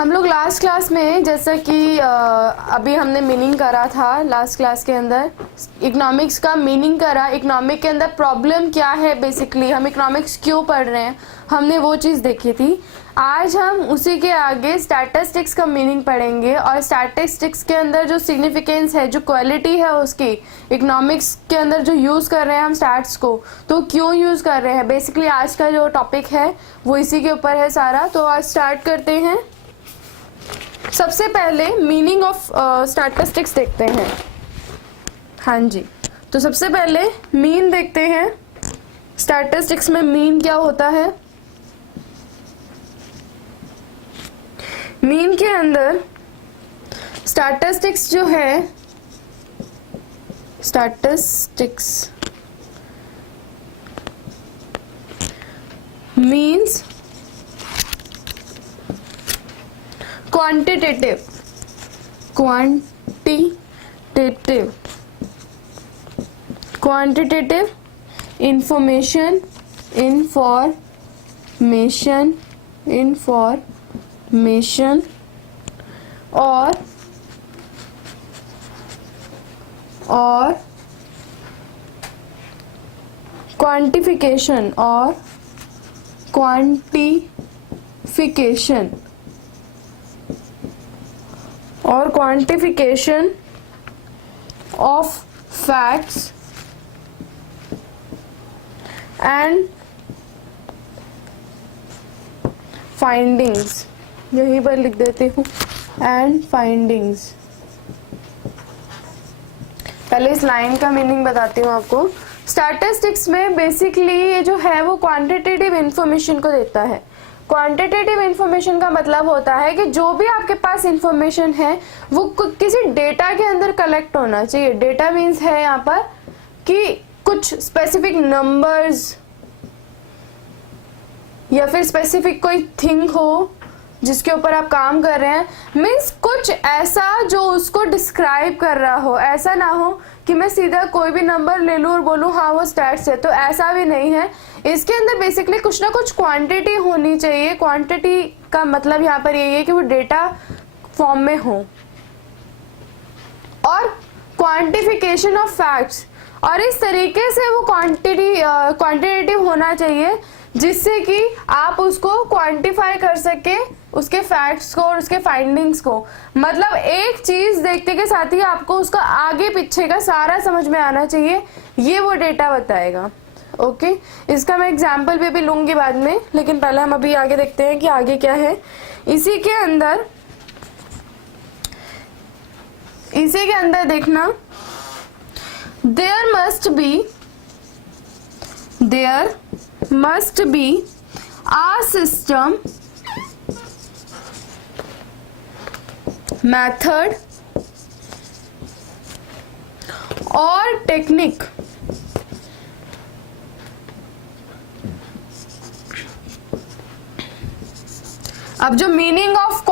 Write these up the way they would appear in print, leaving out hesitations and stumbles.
हम लोग last class में जैसा कि अभी हमने मीनिंग करा था, लास्ट क्लास के अंदर इकोनॉमिक्स का मीनिंग करा, इकोनॉमिक के अंदर प्रॉब्लम क्या है, बेसिकली हम इकोनॉमिक्स क्यों पढ़ रहे हैं, हमने वो चीज़ देखी थी। आज हम उसी के आगे स्टैटिस्टिक्स का मीनिंग पढ़ेंगे और स्टैटिस्टिक्स के अंदर जो सिग्निफिकेंस है, जो क्वालिटी है उसकी, इकोनॉमिक्स के अंदर जो यूज़ कर रहे हैं हम स्टैट्स को, तो क्यों यूज़ कर रहे हैं, बेसिकली आज का जो टॉपिक है वो इसी के ऊपर है सारा। तो आज स्टार्ट करते हैं। सबसे पहले मीनिंग ऑफ स्टैटिस्टिक्स देखते हैं। हाँ जी, तो सबसे पहले मीन देखते हैं। स्टैटिस्टिक्स में मीन क्या होता है? मीन के अंदर स्टैटिस्टिक्स जो है, स्टैटिस्टिक्स मीन्स क्वांटिटेटिव इंफॉर्मेशन और quantification of facts and findings. यहीं पर लिख देती हूँ, एंड फाइंडिंग्स। पहले इस लाइन का मीनिंग बताती हूँ आपको। स्टैटिस्टिक्स में बेसिकली ये जो है वो क्वांटिटेटिव इंफॉर्मेशन को देता है। क्वांटिटेटिव इंफॉर्मेशन का मतलब होता है कि जो भी आपके पास इंफॉर्मेशन है वो किसी डेटा के अंदर कलेक्ट होना चाहिए। डेटा मीन्स है यहाँ पर कि कुछ स्पेसिफिक नंबर्स या फिर स्पेसिफिक कोई थिंग हो जिसके ऊपर आप काम कर रहे हैं, मीन्स कुछ ऐसा जो उसको डिस्क्राइब कर रहा हो। ऐसा ना हो कि मैं सीधा कोई भी नंबर ले लूँ और बोलूँ हाँ वो स्टैट्स है, तो ऐसा भी नहीं है। इसके अंदर बेसिकली कुछ ना कुछ क्वांटिटी होनी चाहिए। क्वांटिटी का मतलब यहाँ पर यही है कि वो डेटा फॉर्म में हो। और क्वांटिफिकेशन ऑफ फैक्ट्स, और इस तरीके से वो क्वांटिटेटिव होना चाहिए जिससे कि आप उसको क्वांटिफाई कर सके, उसके फैक्ट्स को और उसके फाइंडिंग्स को। मतलब एक चीज देखते के साथ ही आपको उसका आगे पीछे का सारा समझ में आना चाहिए, ये वो डेटा बताएगा। ओके, इसका मैं एग्जाम्पल भी लूंगी बाद में, लेकिन पहले हम अभी आगे देखते हैं कि आगे क्या है। इसी के अंदर देखना, there must be a system, method और टेक्निक अब जो मीनिंग ऑफ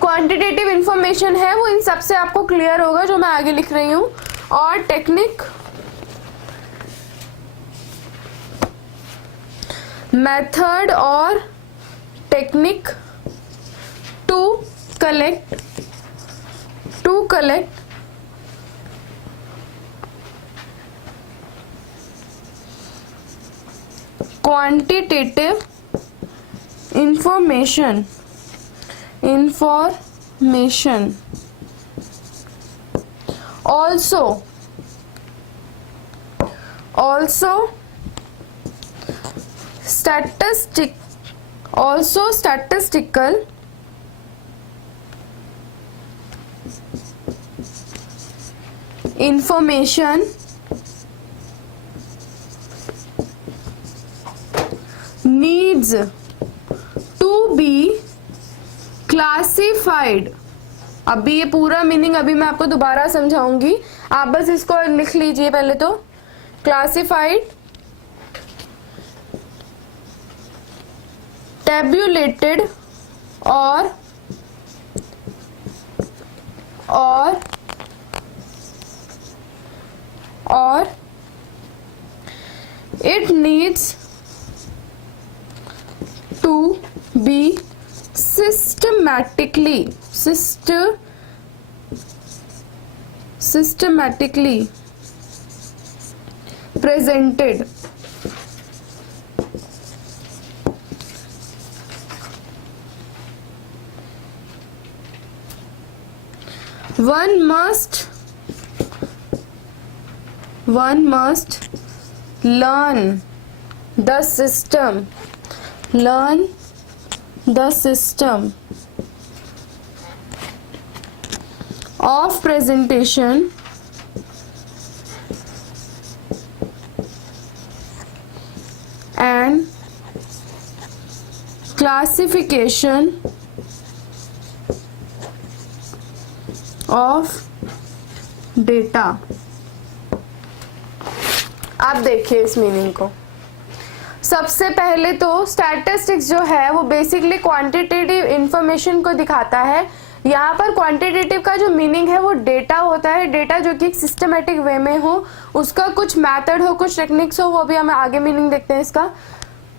क्वांटिटेटिव इंफॉर्मेशन है वो इन सब से आपको क्लियर होगा जो मैं आगे लिख रही हूँ। और टेक्निक, मेथड और technique to collect quantitative information also statistical information needs to be classified। अभी ये पूरा मीनिंग अभी मैं आपको दोबारा समझाऊंगी, आप बस इसको लिख लीजिए पहले तो। क्लासिफाइड, टेब्यूलेटेड और it needs to be systematically presented. One must learn the system of presentation and classification of data. आप देखिए इस मीनिंग को। सबसे पहले तो स्टैटिस्टिक्स जो है वो बेसिकली क्वांटिटेटिव इंफॉर्मेशन को दिखाता है। यहाँ पर क्वांटिटेटिव का जो मीनिंग है वो डेटा होता है, डेटा जो कि एक सिस्टमेटिक वे में हो, उसका कुछ मेथड हो, कुछ टेक्निक्स हो, वो भी हमें आगे मीनिंग देखते हैं इसका,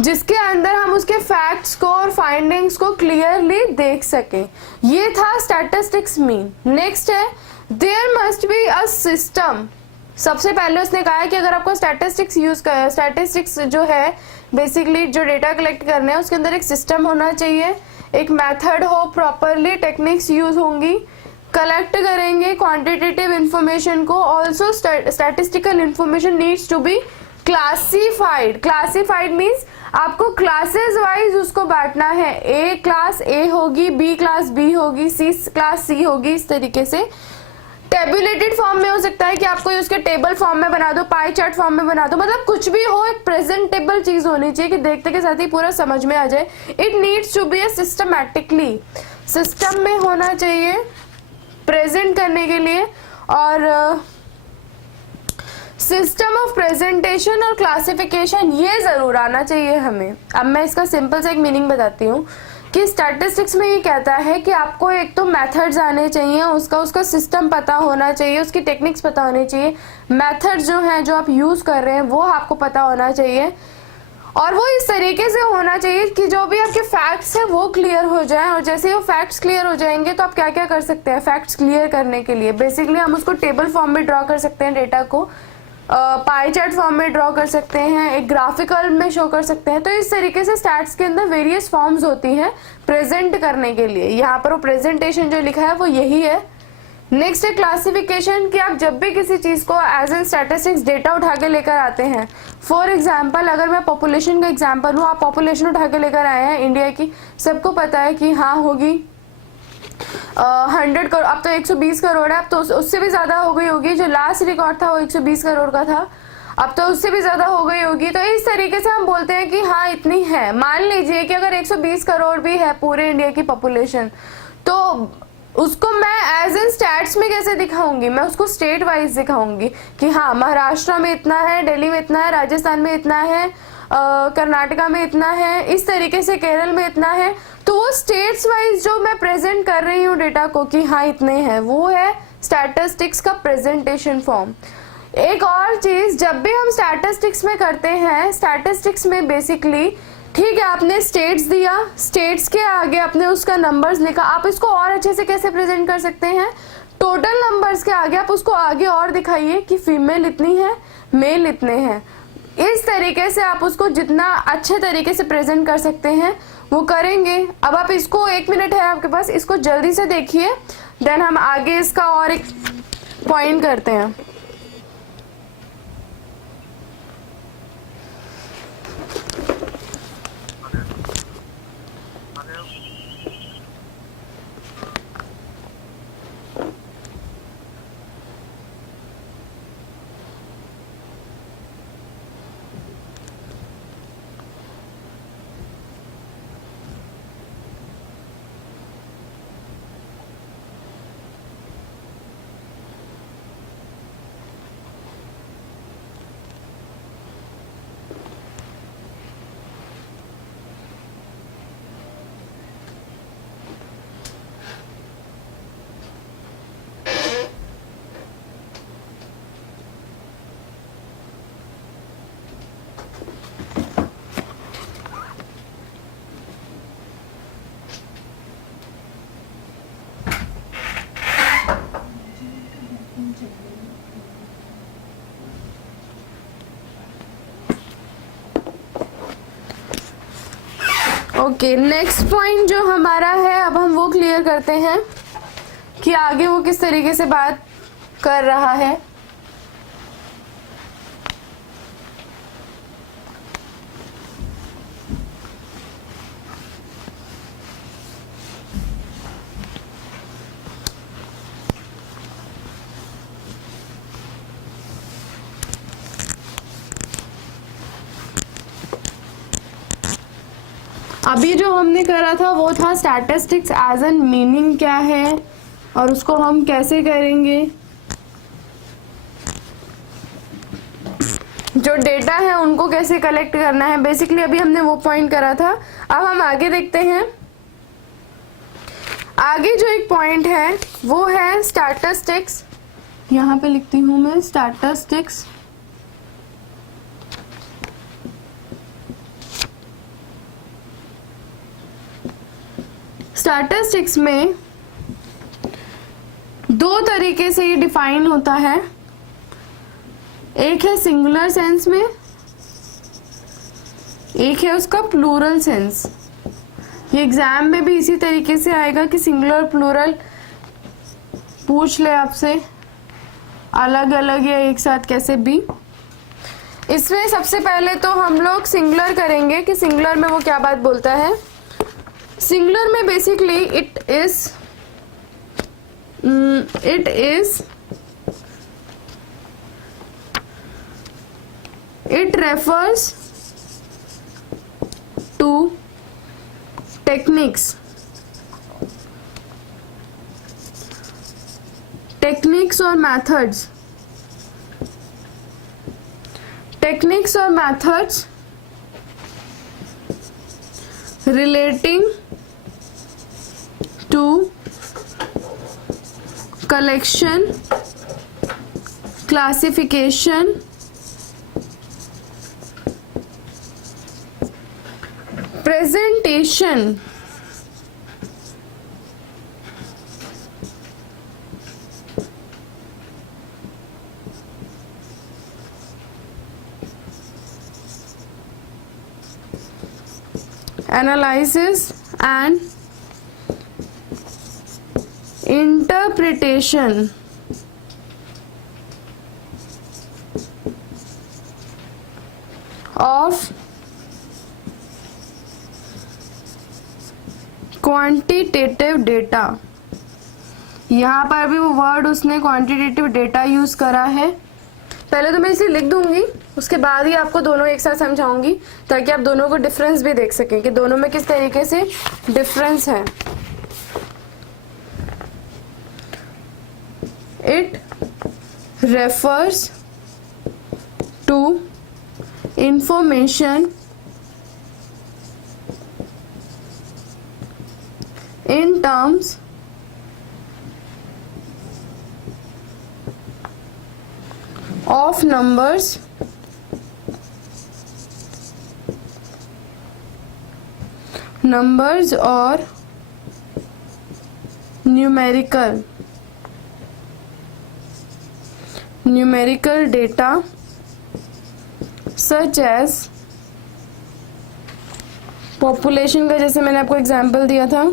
जिसके अंदर हम उसके फैक्ट्स को और फाइंडिंग्स को क्लियरली देख सकें। ये था स्टैटिस्टिक्स मीन। नेक्स्ट है there must be a system. सबसे पहले उसने कहा है कि अगर आपको स्टैटिस्टिक्स जो है बेसिकली जो डेटा कलेक्ट करने हैं उसके अंदर एक सिस्टम होना चाहिए, एक मेथड हो, प्रॉपरली टेक्निक्स यूज होंगी, कलेक्ट करेंगे क्वांटिटेटिव इंफॉर्मेशन को। Also statistical information needs to be classified. Classified means आपको क्लासेस वाइज उसको बांटना है। ए क्लास ए होगी, बी क्लास बी होगी, सी क्लास सी होगी। इस तरीके से टेबुलेटेड फॉर्म में हो सकता है कि आपको उसके टेबल फॉर्म में बना दो, पाई चार्ट फॉर्म में बना दो, मतलब कुछ भी हो, एक प्रेजेंटेबल चीज होनी चाहिए कि देखते के साथ ही पूरा समझ में आ जाए। It needs to be a systematically, system में होना चाहिए प्रेजेंट करने के लिए। और सिस्टम ऑफ प्रेजेंटेशन और क्लासिफिकेशन ये जरूर आना चाहिए हमें। अब मैं इसका सिंपल सा एक मीनिंग बताती हूँ कि स्टैटिस्टिक्स में ये कहता है कि आपको एक तो मेथड्स आने चाहिए, उसका सिस्टम पता होना चाहिए, उसकी टेक्निक्स पता होनी चाहिए, मेथड्स जो हैं जो आप यूज कर रहे हैं वो आपको पता होना चाहिए, और वो इस तरीके से होना चाहिए कि जो भी आपके फैक्ट्स हैं वो क्लियर हो जाए। और जैसे वो फैक्ट्स क्लियर हो जाएंगे तो आप क्या क्या कर सकते हैं फैक्ट्स क्लियर करने के लिए। बेसिकली हम उसको टेबल फॉर्म में ड्रॉ कर सकते हैं, डेटा को पाई चार्ट फॉर्म में ड्रॉ कर सकते हैं, एक ग्राफिकल में शो कर सकते हैं। तो इस तरीके से स्टैट्स के अंदर वेरियस फॉर्म्स होती हैं प्रेजेंट करने के लिए। यहाँ पर वो प्रेजेंटेशन जो लिखा है वो यही है। नेक्स्ट है क्लासिफिकेशन, कि आप जब भी किसी चीज को एज एन स्टैटिस्टिक्स डेटा उठा के लेकर आते हैं, फॉर एग्जाम्पल अगर मैं पॉपुलेशन का एग्जाम्पल हूँ, आप पॉपुलेशन उठा के लेकर आए हैं इंडिया की, सबको पता है कि हाँ होगी 100 करोड़, अब तो 120 करोड़ है, अब तो उससे भी ज्यादा हो गई होगी। जो लास्ट रिकॉर्ड था वो 120 करोड़ का था, अब तो उससे भी ज्यादा हो गई होगी। तो इस तरीके से हम बोलते हैं कि हाँ इतनी है। मान लीजिए कि अगर 120 करोड़ भी है पूरे इंडिया की पॉपुलेशन, तो उसको मैं एज एन स्टैट्स में कैसे दिखाऊंगी, मैं उसको स्टेट वाइज दिखाऊंगी कि हाँ महाराष्ट्र में इतना है, दिल्ली में इतना है, राजस्थान में इतना है, कर्नाटका में इतना है, इस तरीके से केरल में इतना है। तो वो स्टेट्स वाइज जो मैं प्रेजेंट कर रही हूँ डेटा को कि हाँ इतने हैं, वो है स्टैटिस्टिक्स का प्रेजेंटेशन फॉर्म। एक और चीज, जब भी हम स्टैटिस्टिक्स में करते हैं, स्टैटिस्टिक्स में बेसिकली ठीक है आपने स्टेट्स दिया, स्टेट्स के आगे आपने उसका नंबर्स लिखा, आप इसको और अच्छे से कैसे प्रेजेंट कर सकते हैं, टोटल नंबर्स के आगे आप उसको आगे और दिखाइए कि फीमेल इतनी है, मेल इतने हैं। इस तरीके से आप उसको जितना अच्छे तरीके से प्रेजेंट कर सकते हैं वो करेंगे। अब आप इसको 1 मिनट है आपके पास, इसको जल्दी से देखिए, देन हम आगे इसका और एक पॉइंट करते हैं। ओके, नेक्स्ट पॉइंट जो हमारा है, अब हम वो क्लियर करते हैं कि आगे वो किस तरीके से बात कर रहा है। अभी जो हमने करा था वो था स्टैटिस्टिक्स एज एन मीनिंग क्या है और उसको हम कैसे करेंगे। जो डेटा है उनको कैसे कलेक्ट करना है, बेसिकली अभी हमने वो पॉइंट करा था। अब हम आगे देखते हैं। आगे जो एक पॉइंट है वो है स्टैटिस्टिक्स। यहाँ पे लिखती हूँ मैं स्टैटिस्टिक्स स्टैटिस्टिक्स में दो तरीके से ये डिफाइन होता है। एक है सिंगुलर सेंस में, एक है उसका प्लूरल सेंस। ये एग्जाम में भी इसी तरीके से आएगा कि सिंगुलर प्लूरल पूछ ले आपसे, अलग अलग या एक साथ कैसे भी। इसमें सबसे पहले तो हम लोग सिंगुलर करेंगे कि सिंगुलर में वो क्या बात बोलता है। सिंगुलर में basically it refers to techniques or methods relating to collection, classification, presentation, analysis and interpretation of quantitative data. यहाँ पर भी वो वर्ड उसने क्वांटिटेटिव डेटा यूज करा है। पहले तो मैं इसे लिख दूंगी, उसके बाद ही आपको दोनों एक साथ समझाऊंगी ताकि आप दोनों को डिफरेंस भी देख सकें कि दोनों में किस तरीके से डिफरेंस है। It refers to information in terms of numbers, or numerical data such as population का, जैसे मैंने आपको एग्जांपल दिया था,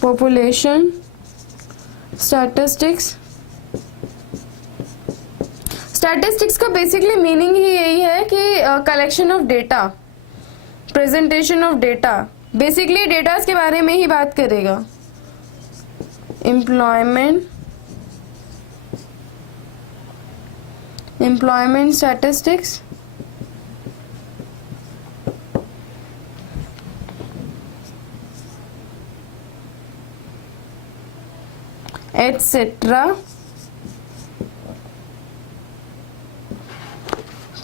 population statistics का बेसिकली मीनिंग ही यही है कि collection of data, presentation of data, basically data के बारे में ही बात करेगा। Employment statistics, etcetera.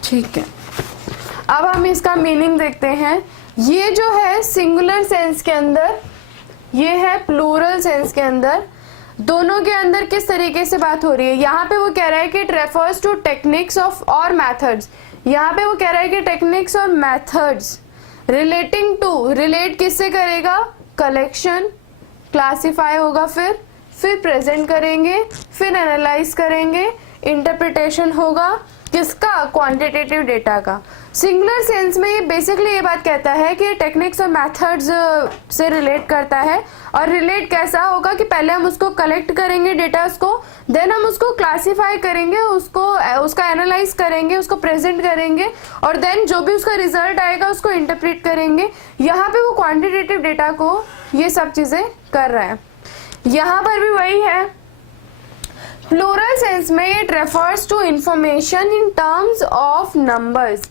ठीक है, अब हम इसका मीनिंग देखते हैं। ये जो है सिंगुलर सेंस के अंदर, ये है प्लूरल सेंस के अंदर, दोनों के अंदर किस तरीके से बात हो रही है। यहाँ पे वो कह रहा है कि it refers to techniques of और मैथड्स। यहाँ पे वो कह रहा है कि टेक्निक्स और मैथड्स रिलेटिंग टू, रिलेट किससे करेगा, कलेक्शन, क्लासिफाई होगा, फिर प्रेजेंट करेंगे, फिर एनालाइज करेंगे, इंटरप्रिटेशन होगा किसका, क्वांटिटेटिव डेटा का। सिंगुलर सेंस में ये बेसिकली ये बात कहता है कि टेक्निक्स और मेथड्स से रिलेट करता है। और रिलेट कैसा होगा कि पहले हम उसको कलेक्ट करेंगे डेटास को, देन हम उसको क्लासीफाई करेंगे, उसका एनालाइज करेंगे, उसको प्रेजेंट करेंगे, और देन जो भी उसका रिजल्ट आएगा उसको इंटरप्रेट करेंगे। यहाँ पे वो क्वांटिटेटिव डेटा को ये सब चीजें कर रहा है। यहाँ पर भी वही है। प्लूरल सेंस में it refers to information in terms of numbers.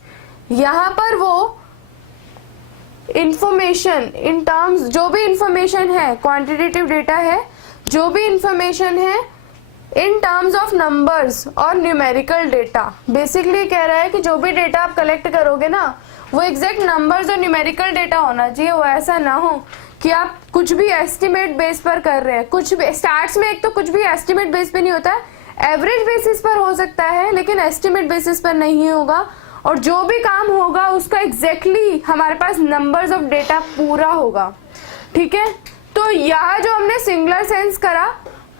यहाँ पर वो इंफॉर्मेशन इन टर्म्स, जो भी इंफॉर्मेशन है, क्वांटिटेटिव डेटा है, जो भी इंफॉर्मेशन है इन टर्म्स ऑफ नंबर्स और न्यूमेरिकल डेटा। बेसिकली कह रहा है कि जो भी डेटा आप कलेक्ट करोगे ना, वो एग्जैक्ट नंबर्स और न्यूमेरिकल डेटा होना चाहिए। वो ऐसा ना हो कि आप कुछ भी एस्टिमेट बेस पर कर रहे हैं। कुछ भी स्टार्ट्स में एक तो कुछ भी एस्टिमेट बेस पे नहीं होता है, एवरेज बेसिस पर हो सकता है लेकिन एस्टिमेट बेसिस पर नहीं होगा। और जो भी काम होगा उसका एग्जैक्टली हमारे पास नंबर्स ऑफ डेटा पूरा होगा। ठीक है, तो यहाँ जो हमने सिंगुलर सेंस करा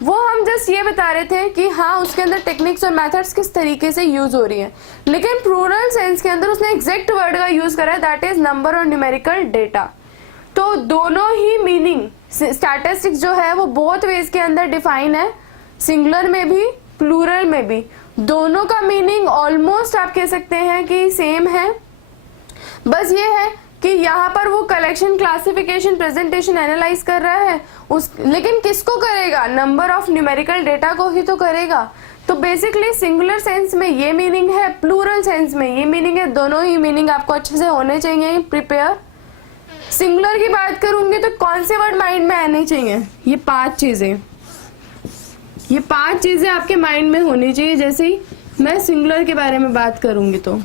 वो हम जस्ट ये बता रहे थे कि हाँ उसके अंदर टेक्निक्स और मेथड्स किस तरीके से यूज हो रही है। लेकिन प्लूरल सेंस के अंदर उसने एग्जैक्ट वर्ड का यूज करा है, दैट इज नंबर और न्यूमेरिकल डेटा। तो दोनों ही मीनिंग, स्टैटिस्टिक्स जो है वो बोथ वेज के अंदर डिफाइन है, सिंगुलर में भी प्लूरल में भी। दोनों का मीनिंग ऑलमोस्ट आप कह सकते हैं कि सेम है। बस ये है कि यहाँ पर वो कलेक्शन, क्लासिफिकेशन, प्रेजेंटेशन, एनालाइज कर रहा है लेकिन किसको करेगा? नंबर ऑफ न्यूमेरिकल डेटा को ही तो करेगा। तो बेसिकली सिंगुलर सेंस में ये मीनिंग है, प्लूरल सेंस में ये मीनिंग है। दोनों ही मीनिंग आपको अच्छे से होने चाहिए प्रिपेयर। सिंगुलर की बात करूंगी तो कौन से वर्ड माइंड में आने चाहिए? ये 5 चीजें, ये 5 चीजें आपके माइंड में होनी चाहिए जैसे ही मैं सिंगुलर के बारे में बात करूंगी तो।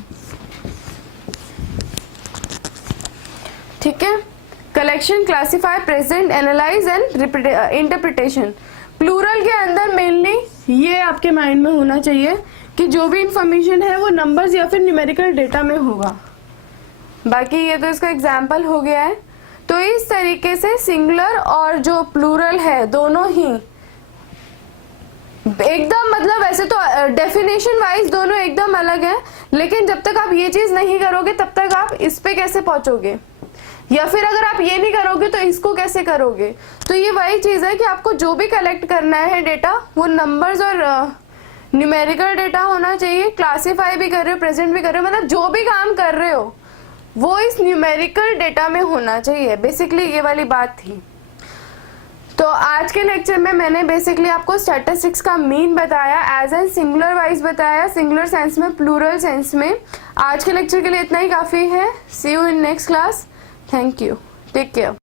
ठीक है, collection, classify, present, analyse and interpretation. Plural के अंदर मेनली ये आपके माइंड में होना चाहिए कि जो भी इंफॉर्मेशन है वो नंबर्स या फिर न्यूमेरिकल डेटा में होगा। बाकी ये तो इसका एग्जाम्पल हो गया है। तो इस तरीके से सिंगुलर और जो प्लूरल है दोनों ही एकदम, मतलब वैसे तो डेफिनेशन वाइज दोनों एकदम अलग है, लेकिन जब तक आप ये चीज नहीं करोगे तब तक आप इस पे कैसे पहुंचोगे, या फिर अगर आप ये नहीं करोगे तो इसको कैसे करोगे। तो ये वही चीज है कि आपको जो भी कलेक्ट करना है डेटा वो नंबर्स और न्यूमेरिकल डेटा होना चाहिए। क्लासीफाई भी कर रहे हो, प्रेजेंट भी कर रहे हो, मतलब जो भी काम कर रहे हो वो इस न्यूमेरिकल डेटा में होना चाहिए। बेसिकली ये वाली बात थी। तो आज के लेक्चर में मैंने बेसिकली आपको स्टैटिस्टिक्स का मीन बताया, एज एन सिंगुलर वाइज बताया, सिंगुलर सेंस में, प्लूरल सेंस में। आज के लेक्चर के लिए इतना ही काफ़ी है। See you in next class. Thank you, take care.